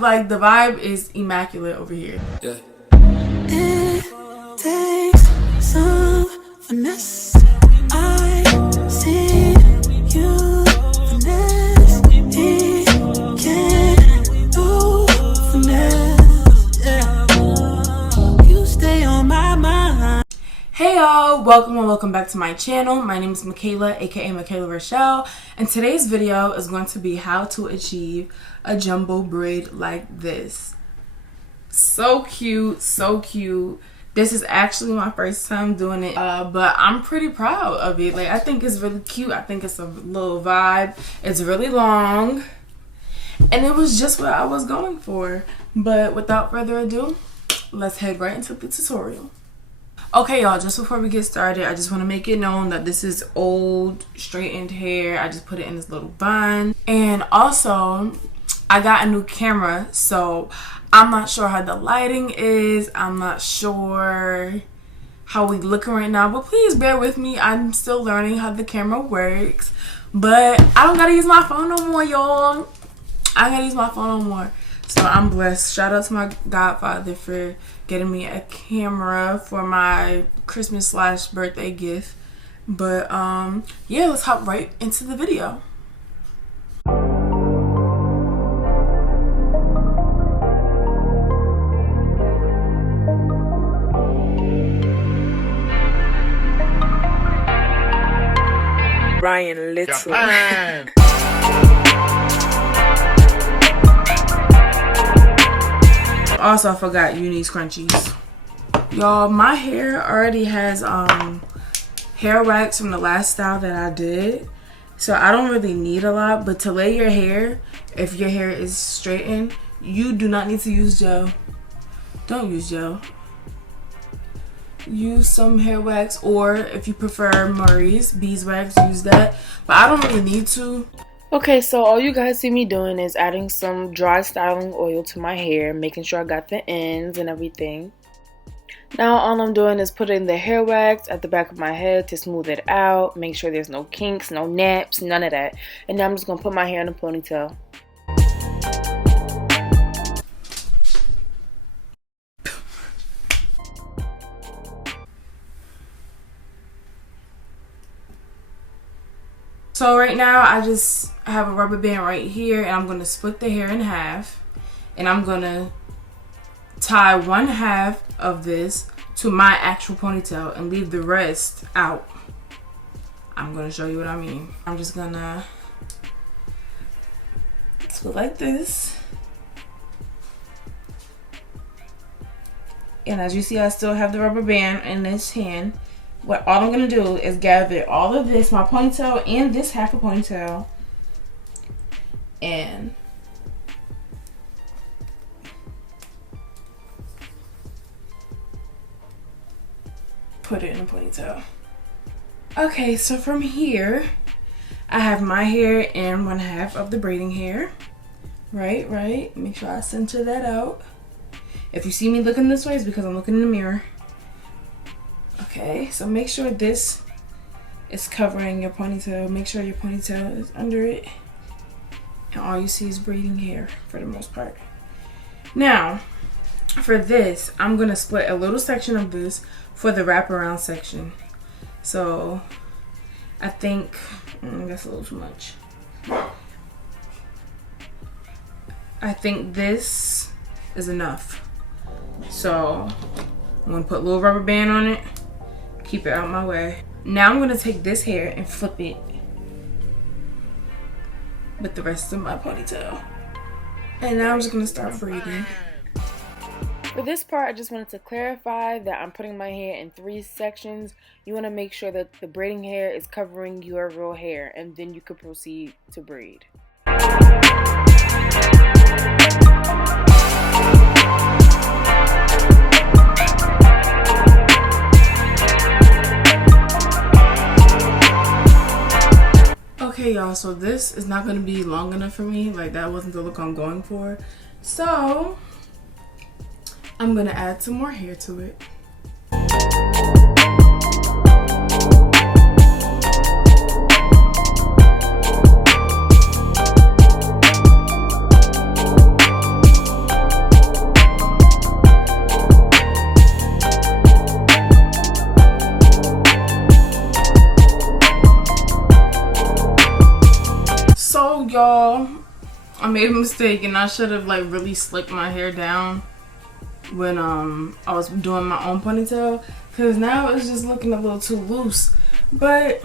Like, the vibe is immaculate over here. Yeah. It takes some finesse. I see you finesse. He can't do finesse. Yeah. You stay on my mind. Hey y'all, welcome and welcome back to my channel. My name is Mikaylah, aka Mikaylah Rachelle, and today's video is going to be how to achieve a jumbo braid like this. So cute, so cute. This is actually my first time doing it, but I'm pretty proud of it. Like, I think it's really cute. I think it's a little vibe. It's really long, and it was just what I was going for. But without further ado, let's head right into the tutorial. Okay, y'all, just before we get started, I just want to make it known that this is old straightened hair. I just put it in this little bun. And also, I got a new camera, so I'm not sure how the lighting is. I'm not sure how we looking right now, but please bear with me. I'm still learning how the camera works, but I don't gotta use my phone no more, y'all. I gotta use my phone no more. So I'm blessed. Shout out to my godfather for getting me a camera for my Christmas / birthday gift. But yeah, let's hop right into the video. Brian Little. Also, I forgot you need scrunchies. Y'all, my hair already has hair wax from the last style that I did, so I don't really need a lot. But to lay your hair, if your hair is straightened, you do not need to use gel. Don't use gel. Use some hair wax, or if you prefer Maurice beeswax, use that, but I don't really need to. Okay, so all you guys see me doing is adding some dry styling oil to my hair, making sure I got the ends and everything. Now all I'm doing is putting the hair wax at the back of my head to smooth it out, make sure there's no kinks, no naps, none of that. And now I'm just going to put my hair in a ponytail. So right now I just have a rubber band right here, and I'm going to split the hair in half, and I'm going to tie one half of this to my actual ponytail and leave the rest out. I'm going to show you what I mean. I'm just going to split like this. And as you see, I still have the rubber band in this hand. All I'm going to do is gather all of this, my ponytail and this half a ponytail, and put it in a ponytail. Okay, so from here, I have my hair and one half of the braiding hair. Right. Make sure I center that out. If you see me looking this way, it's because I'm looking in the mirror. Okay, so make sure this is covering your ponytail. Make sure your ponytail is under it. And all you see is braiding hair for the most part. Now, for this, I'm going to split a little section of this for the wraparound section. So, I think that's a little too much. I think this is enough. So, I'm going to put a little rubber band on it. Keep it out my way. Now I'm going to take this hair and flip it with the rest of my ponytail. And now I'm just going to start braiding. For this part, I just wanted to clarify that I'm putting my hair in 3 sections. You want to make sure that the braiding hair is covering your real hair, and then you can proceed to braid. Okay, y'all, so this is not going to be long enough for me. Like, that wasn't the look I'm going for. So, I'm going to add some more hair to it. made a mistake and I should have like really slicked my hair down when I was doing my own ponytail, because now it's just looking a little too loose. But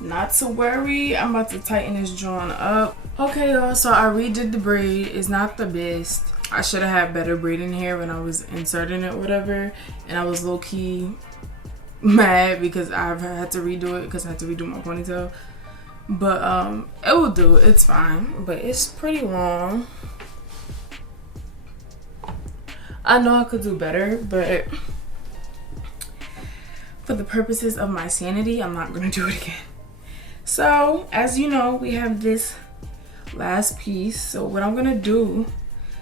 not to worry, I'm about to tighten this joint up. Okay y'all, so I redid the braid. It's not the best. I should have had better braiding hair when I was inserting it or whatever, and I was low-key mad because I've had to redo it because I had to redo my ponytail. But it will do. It's fine, but it's pretty long. I know I could do better, but for the purposes of my sanity, I'm not gonna do it again. So as you know, we have this last piece. So what I'm gonna do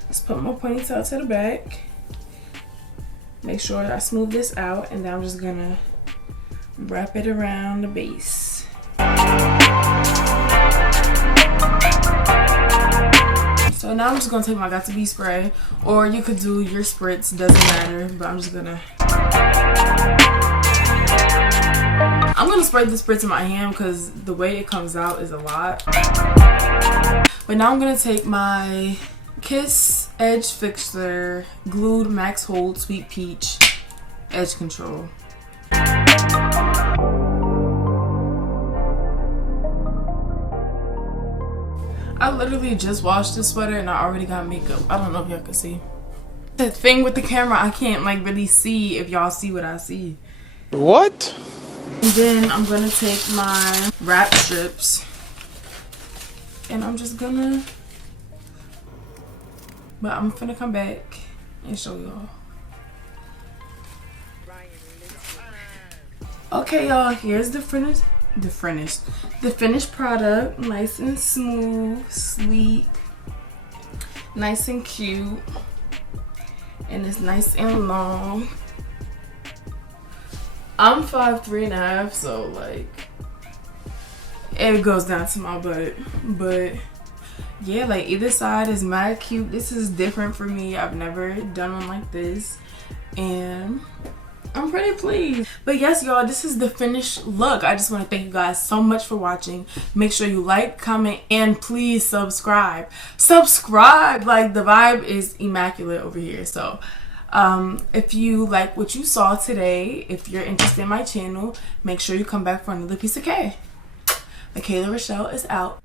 is put my ponytail to the back, make sure I smooth this out, and then I'm just gonna wrap it around the base. So now I'm just gonna take my Got To Be spray, or you could do your spritz, doesn't matter, but I'm gonna spray the spritz in my hand because the way it comes out is a lot. But now I'm gonna take my Kiss Edge Fixer Glued Max Hold Sweet Peach Edge Control. I literally just washed this sweater and I already got makeup. I don't know if y'all can see. The thing with the camera, I can't like really see if y'all see what I see. What? And then I'm gonna take my wrap strips and I'm just gonna, but I'm gonna come back and show y'all. Okay y'all, here's the finished product. Nice and smooth, sweet, nice and cute, and it's nice and long. I'm 5'3½", so like it goes down to my butt. But yeah, like either side is mad cute. This is different for me. I've never done one like this and I'm pretty pleased. But yes y'all, this is the finished look. I just want to thank you guys so much for watching. Make sure you like, comment, and please subscribe. Like the vibe is immaculate over here. So if you like what you saw today, if you're interested in my channel, make sure you come back for another piece of K. Mikaylah Rachelle is out.